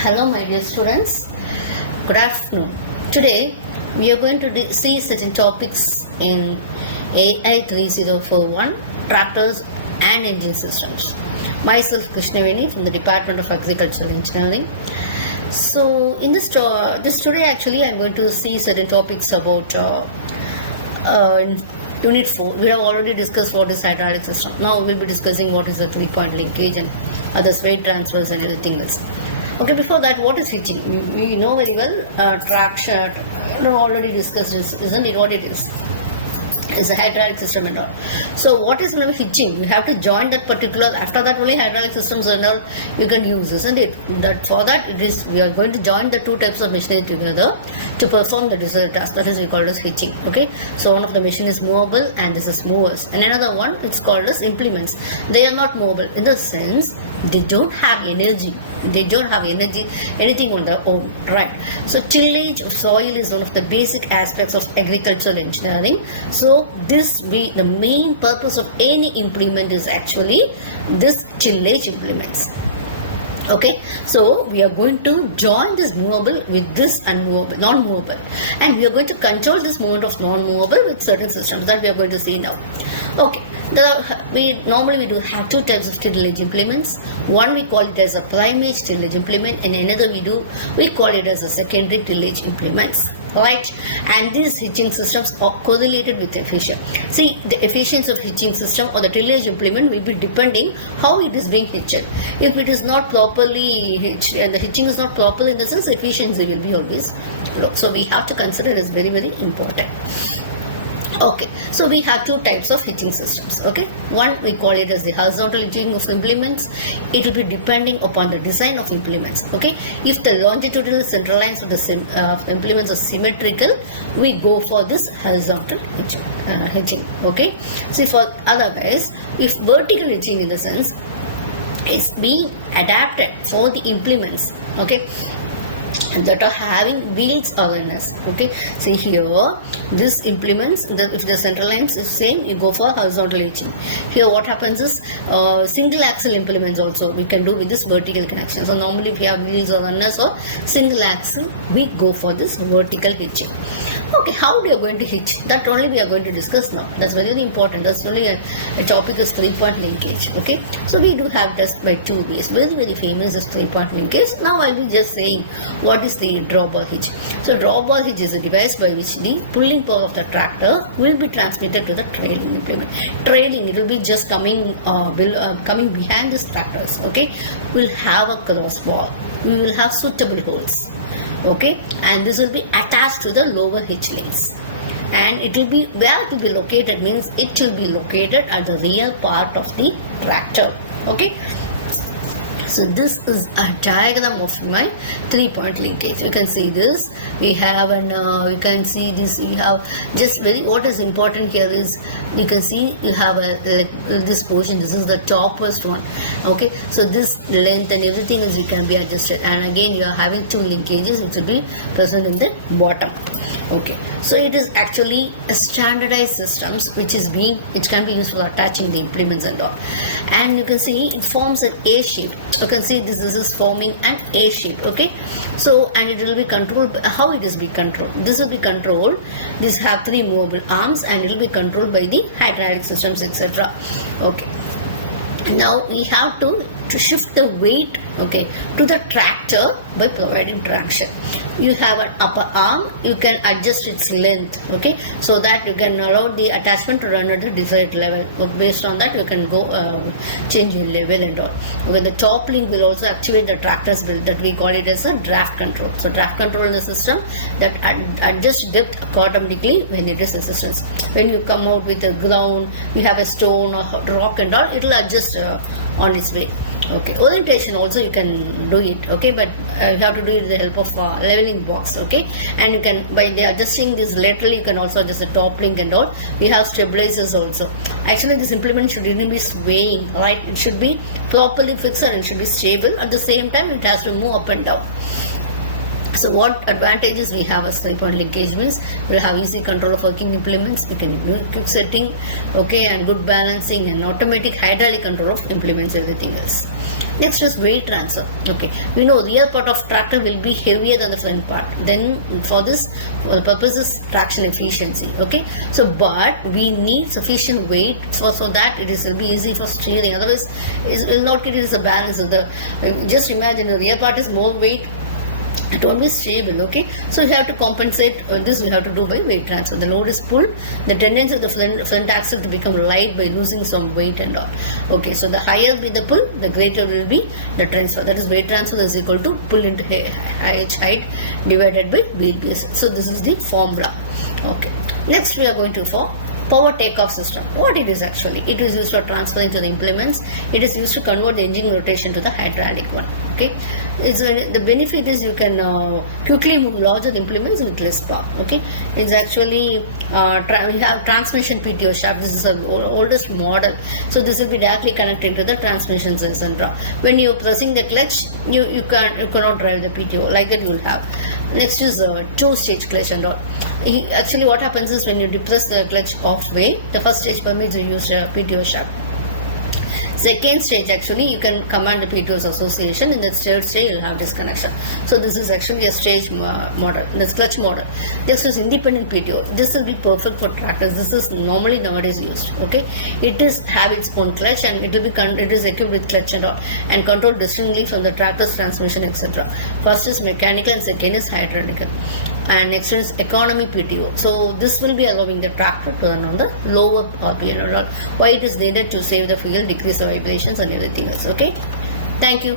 Hello my dear students, good afternoon. Today we are going to see certain topics in AI 3041 tractors and engine systems. Myself Krishnaveni from the Department of Agricultural Engineering. So in this today actually I am going to see certain topics about Unit 4. We have already discussed what is hydraulic system. Now we will be discussing what is the 3-point linkage and other weight transfers and everything else. Okay, before that, what is hitching? We know very well traction. Already discussed this, isn't it? What it is? It's a hydraulic system and all. So what is hitching? You have to join that particular. After that, only hydraulic systems and all you can use, isn't it? That for that it is we are going to join the two types of machinery together to perform the desired task. That is we call as hitching. Okay. So one of the machine is movable and this is movers, and another one it's called as implements. They are not movable in the sense they don't have energy. They don't have energy anything on their own, right? So tillage of soil is one of the basic aspects of agricultural engineering. So the main purpose of any implement is actually this tillage implements. Okay, so we are going to join this movable with this unmovable, non-movable, and we are going to control this movement of non-movable with certain systems that we are going to see now. Okay, normally we do have two types of tillage implements. One we call it as a primary tillage implement, and another we call it as a secondary tillage implements. Right, and these hitching systems are correlated with efficiency. See, the efficiency of hitching system or the tillage implement will be depending how it is being hitched. If it is not properly hitched and the hitching is not proper, in the sense efficiency will be always low. So we have to consider it as very, very important. Okay, so we have two types of hitching systems. Okay, one we call it as the horizontal hitching of implements. It will be depending upon the design of implements. Okay, if the longitudinal center lines of the implements are symmetrical, we go for this horizontal hitching. Okay, see, for otherwise, if vertical hitching in the sense is being adapted for the implements. Okay, that are having wheels or runners. Okay, see here, this implements, if the central lines is same, you go for horizontal hitching. Here what happens is single axle implements also we can do with this vertical connection. So normally if you have wheels or runners or single axle, we go for this vertical hitching. Okay, how we are going to hitch? That only we are going to discuss now. That's very, very important. That's only a topic is 3-point linkage. Okay, so we do have just by two ways. Very, very famous is 3-point linkage. Now I will be just saying what is the drawbar hitch. So drawbar hitch is a device by which the pulling power of the tractor will be transmitted to the trailing implement. Trailing, it will be just coming behind these tractors. Okay, we'll have a crossbar. We will have suitable holes. Okay, and this will be attached to the lower hitch links, and it will be where to be located means it will be located at the rear part of the tractor. Okay, so this is a diagram of my 3-point linkage. You can see this. We have you can see this. We have just what is important here is you can see you have this portion. This is the topmost one. Okay, so this length and everything else you can be adjusted. And again, you are having two linkages. It will be present in the bottom. Okay, so it is actually a standardized systems which can be used for attaching the implements and all. And you can see it forms an A shape. You can see this is forming an A shape. Okay, so and it will be controlled. How it is be controlled? This will be controlled. These have 3 movable arms and it will be controlled by the hydraulic systems, etc. Okay. Now we have to shift the weight, okay, to the tractor by providing traction. You have an upper arm, you can adjust its length, okay, so that you can allow the attachment to run at the desired level. Based on that, you can go change your level and all. Okay, the top link will also activate the tractor's wheel, that we call it as a draft control. So draft control is a system that adjusts depth automatically when it is resistance. When you come out with the ground, you have a stone or rock and all, it will adjust on its way. Okay, orientation also you can do it. Okay, but you have to do it with the help of leveling box. Okay, and you can by adjusting this laterally, you can also adjust the top link and all. We have stabilizers also. Actually, this implement shouldn't be swaying, right? It should be properly fixed and it should be stable. At the same time, it has to move up and down. So what advantages we have as 3-point linkage means we'll have easy control of working implements, we can do quick setting, okay, and good balancing and automatic hydraulic control of implements, everything else. Next is weight transfer. Okay, we know rear part of tractor will be heavier than the front part. Then for this the purpose is traction efficiency. Okay, so but we need sufficient weight so that will be easy for steering. Otherwise, it will not get it as a balance of the. Just imagine the rear part is more weight. It won't be stable, okay? So you have to compensate this, we have to do by weight transfer. The load is pulled, the tendency of the front axle to become light by losing some weight and all. Okay, so the higher be the pull, the greater will be the transfer. That is weight transfer is equal to pull into height divided by wheel base. So this is the formula. Okay, next we are going to for power takeoff system. What it is actually? It is used for transferring to the implements. It is used to convert the engine rotation to the hydraulic one. Okay, the benefit is you can quickly move larger implements with less power. Okay, it's actually we have transmission PTO shaft. This is the oldest model, so this will be directly connected to the transmission sensor. When you are pressing the clutch, you cannot drive the PTO like that. You will have. Next is two-stage clutch and all. Actually, what happens is when you depress the clutch halfway, the first stage permits you use PTO shaft. Second stage, actually, you can command the PTO's association. In the third stage, you'll have disconnection. So this is actually a stage model, this clutch model. This is independent PTO. This will be perfect for tractors. This is normally nowadays used. Okay, it is have its own clutch and it will be it is equipped with clutch and all and controlled distinctly from the tractor's transmission, etc. First is mechanical and second is hydraulic. And next is economy PTO. So this will be allowing the tractor to run on the lower RPM and all. Why it is needed to save the fuel, decrease the vibrations and everything else. Okay, thank you.